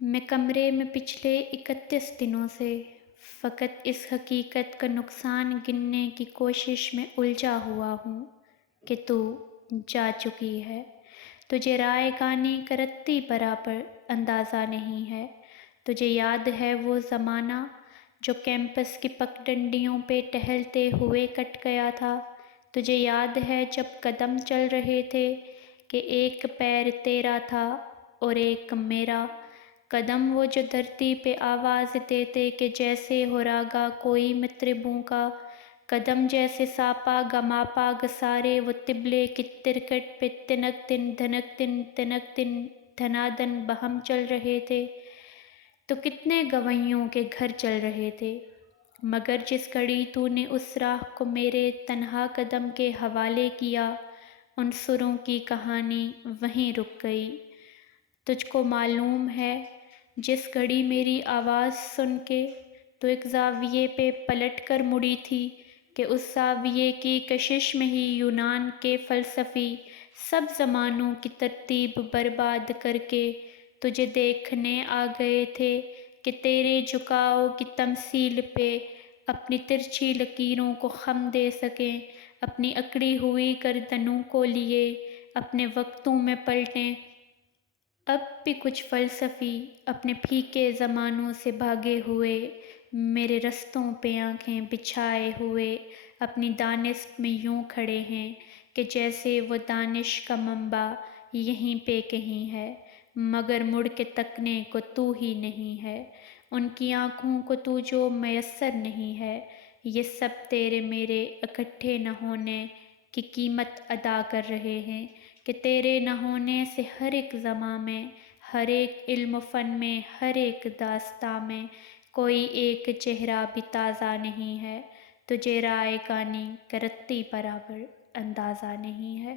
میں کمرے میں پچھلے 31 دنوں سے فقط اس حقیقت کا نقصان گننے کی کوشش میں الجھا ہوا ہوں کہ تو جا چکی ہے۔ تجھے رائے گانی کا رتی برابر اندازہ نہیں ہے۔ تجھے یاد ہے وہ زمانہ جو کیمپس کی پگڈنڈیوں پہ ٹہلتے ہوئے کٹ گیا تھا؟ تجھے یاد ہے جب قدم چل رہے تھے کہ ایک پیر تیرا تھا اور ایک میرا؟ قدم وہ جو دھرتی پہ آواز دیتے کہ جیسے ہو راگا کوئی مطربوں کا، قدم جیسے ساپا گماپا گسارے وہ طبلے کی ترکٹ پہ تنک دن دھنک دن تنک دن دھنادن بہم چل رہے تھے۔ تو کتنے گویوں کے گھر چل رہے تھے، مگر جس گھڑی تو نے اس راہ کو میرے تنہا قدم کے حوالے کیا، ان سروں کی کہانی وہیں رک گئی۔ تجھ کو معلوم ہے جس گھڑی میری آواز سن کے تو ایک زاویے پہ پلٹ کر مڑی تھی کہ اس زاویے کی کشش میں ہی یونان کے فلسفی سب زمانوں کی ترتیب برباد کر کے تجھے دیکھنے آ گئے تھے کہ تیرے جھکاؤ کی تمثیل پہ اپنی ترچھی لکیروں کو خم دے سکیں، اپنی اکڑی ہوئی گردنوں کو لیے اپنے وقتوں میں پلٹیں۔ اب بھی کچھ فلسفی اپنے پھیکے زمانوں سے بھاگے ہوئے میرے رستوں پہ آنکھیں بچھائے ہوئے اپنی دانست میں یوں کھڑے ہیں کہ جیسے وہ دانش کا منبع یہیں پہ کہیں ہے، مگر مڑ کے تکنے کو تو ہی نہیں ہے۔ ان کی آنکھوں کو تو جو میسر نہیں ہے، یہ سب تیرے میرے اکٹھے نہ ہونے کی قیمت ادا کر رہے ہیں کہ تیرے نہ ہونے سے ہر ایک زماں میں، ہر ایک علم و فن میں، ہر ایک داستاں میں کوئی ایک چہرہ بھی تازہ نہیں ہے۔ تجھے رائے گانی کا رتی برابر اندازہ نہیں ہے۔